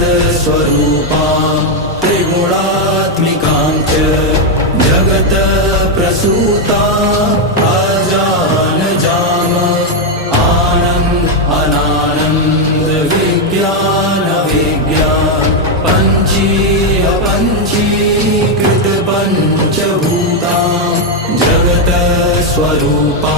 स्वरूपा त्रिगुणात्मिकां च जगत प्रसूता अजानजाम आनन्द अनानन्द विज्ञान विज्ञान पञ्चीकृत पञ्चभूता जगत स्वरूपा